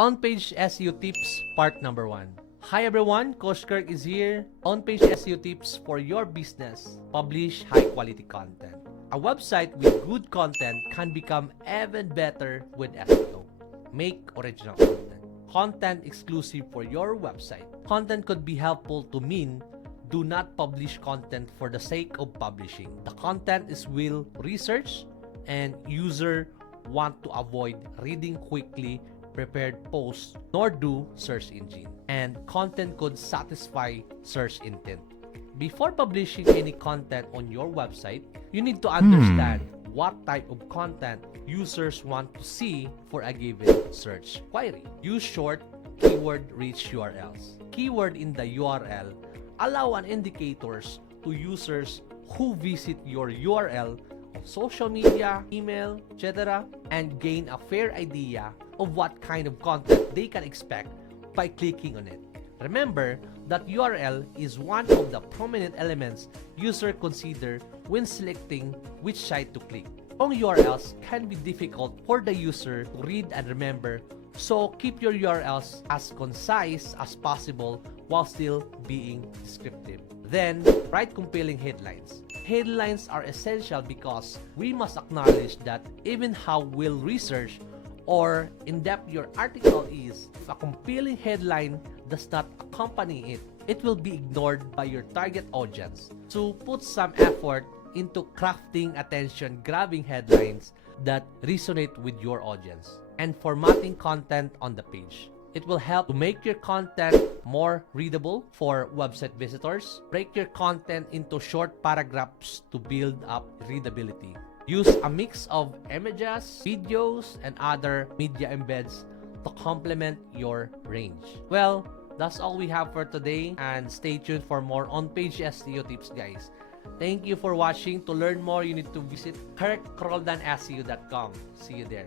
On-page SEO tips, part number 1. Hi everyone, Coach Kherk is here. On-page SEO tips for your business. Publish high-quality content. A website with good content can become even better with SEO. Make original content. Content exclusive for your website. Content could be helpful to mean do not publish content for the sake of publishing. The content is well researched and user want to avoid reading quickly prepared posts nor do search engine. And content could satisfy search intent. Before publishing any content on your website, you need to understand what type of content users want to see for a given search query. Use short, keyword-rich URLs. Keyword in the URL allow an indicators to users who visit your URL of social media, email, etc. and gain a fair idea of what kind of content they can expect by clicking on it. Remember that URL is one of the prominent elements users consider when selecting which site to click. Long URLs can be difficult for the user to read and remember, so keep your URLs as concise as possible while still being descriptive. Then, write compelling headlines. Headlines are essential because we must acknowledge that even how well researched or in-depth your article is, if a compelling headline does not accompany it, it will be ignored by your target audience. So put some effort into crafting attention-grabbing headlines that resonate with your audience and formatting content on the page. It will help to make your content more readable for website visitors. Break your content into short paragraphs to build up readability. Use a mix of images, videos, and other media embeds to complement your range. Well, that's all we have for today, and stay tuned for more on-page SEO tips, guys. Thank you for watching. To learn more, you need to visit KherkRoldanSEO.com. See you there.